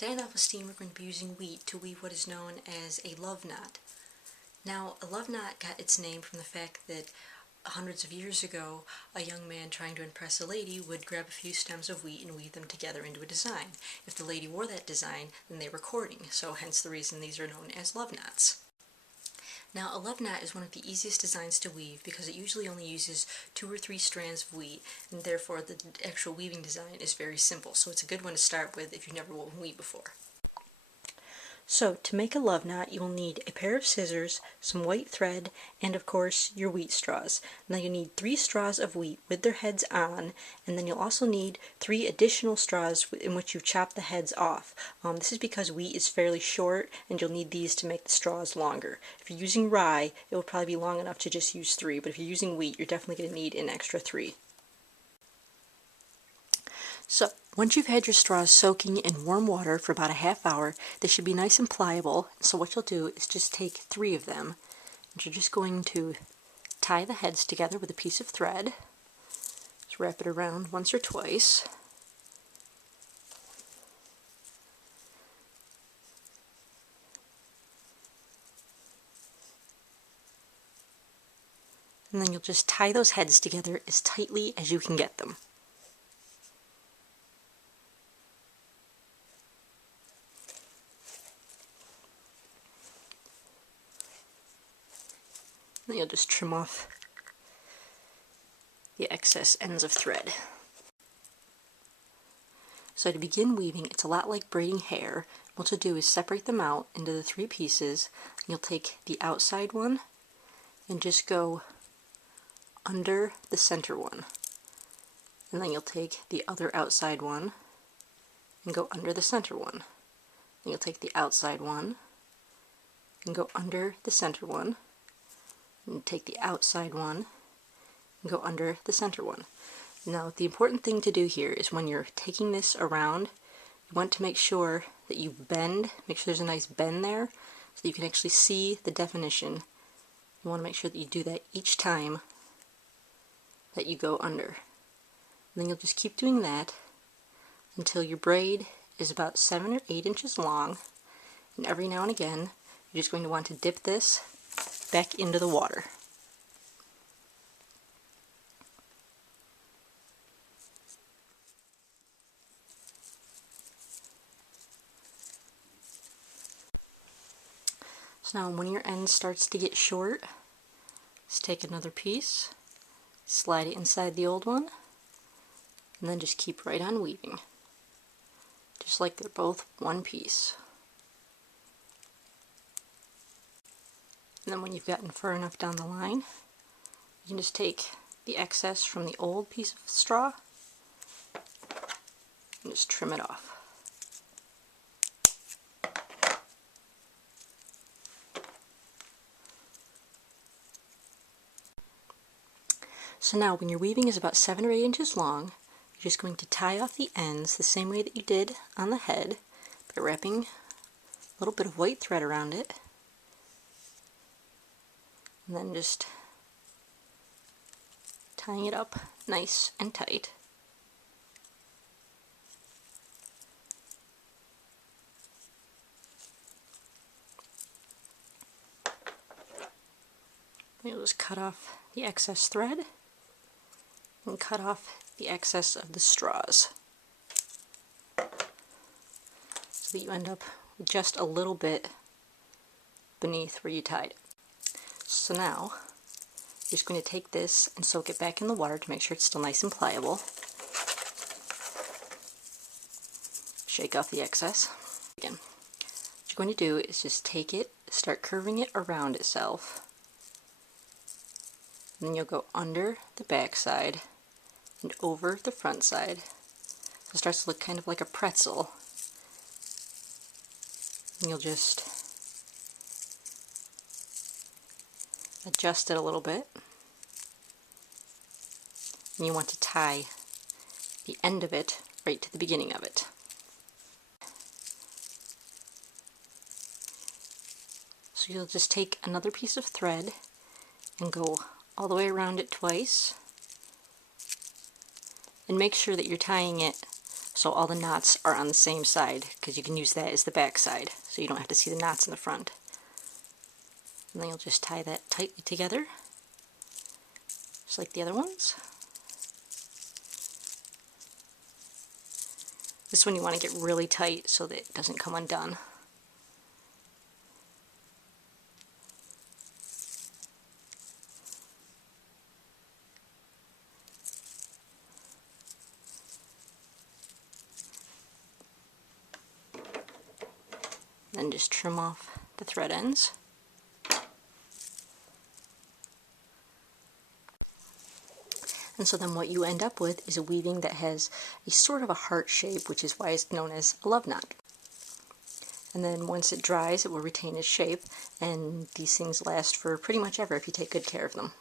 Today in elf-esteem we're going to be using wheat to weave what is known as a love knot. Now, a love knot got its name from the fact that hundreds of years ago, a young man trying to impress a lady would grab a few stems of wheat and weave them together into a design. If the lady wore that design, then they were courting, so hence the reason these are known as love knots. Now, a love knot is one of the easiest designs to weave because it usually only uses 2 or 3 strands of wheat, and therefore the actual weaving design is very simple, so it's a good one to start with if you've never woven wheat before. So, to make a love knot, you will need a pair of scissors, some white thread, and of course your wheat straws. Now you need 3 straws of wheat with their heads on, and then you'll also need 3 additional straws in which you chop the heads off. This is because wheat is fairly short, and you'll need these to make the straws longer. If you're using rye, it will probably be long enough to just use 3, but if you're using wheat, you're definitely going to need an extra 3. So, once you've had your straws soaking in warm water for about a half hour, they should be nice and pliable. So what you'll do is just take 3 of them, and you're just going to tie the heads together with a piece of thread. Just wrap it around once or twice. And then you'll just tie those heads together as tightly as you can get them. Then you'll just trim off the excess ends of thread. So to begin weaving, it's a lot like braiding hair. What you'll do is separate them out into the 3 pieces. You'll take the outside one and just go under the center one. And then you'll take the other outside one and go under the center one. Then you'll take the outside one and go under the center one. And take the outside one and go under the center one. Now, the important thing to do here is when you're taking this around, you want to make sure that you bend, make sure there's a nice bend there so that you can actually see the definition. You want to make sure that you do that each time that you go under. And then you'll just keep doing that until your braid is about 7 or 8 inches long, and every now and again you're just going to want to dip this back into the water. So now when your end starts to get short, just take another piece, slide it inside the old one, and then just keep right on weaving, just like they're both one piece. And then when you've gotten far enough down the line, you can just take the excess from the old piece of straw and just trim it off. So now when your weaving is about 7 or 8 inches long, you're just going to tie off the ends the same way that you did on the head by wrapping a little bit of white thread around it. And then just tying it up nice and tight. You'll just cut off the excess thread and cut off the excess of the straws so that you end up with just a little bit beneath where you tied it. So now, you're just going to take this and soak it back in the water to make sure it's still nice and pliable. Shake off the excess. Again, what you're going to do is just take it, start curving it around itself, and then you'll go under the back side and over the front side. So it starts to look kind of like a pretzel. And you'll just adjust it a little bit, and you want to tie the end of it right to the beginning of it. So you'll just take another piece of thread and go all the way around it twice, and make sure that you're tying it so all the knots are on the same side, because you can use that as the back side, so you don't have to see the knots in the front. And then you'll just tie that tightly together, just like the other ones. This one you want to get really tight so that it doesn't come undone. Then just trim off the thread ends. And so then what you end up with is a weaving that has a sort of a heart shape, which is why it's known as a love knot. And then once it dries, it will retain its shape, and these things last for pretty much ever if you take good care of them.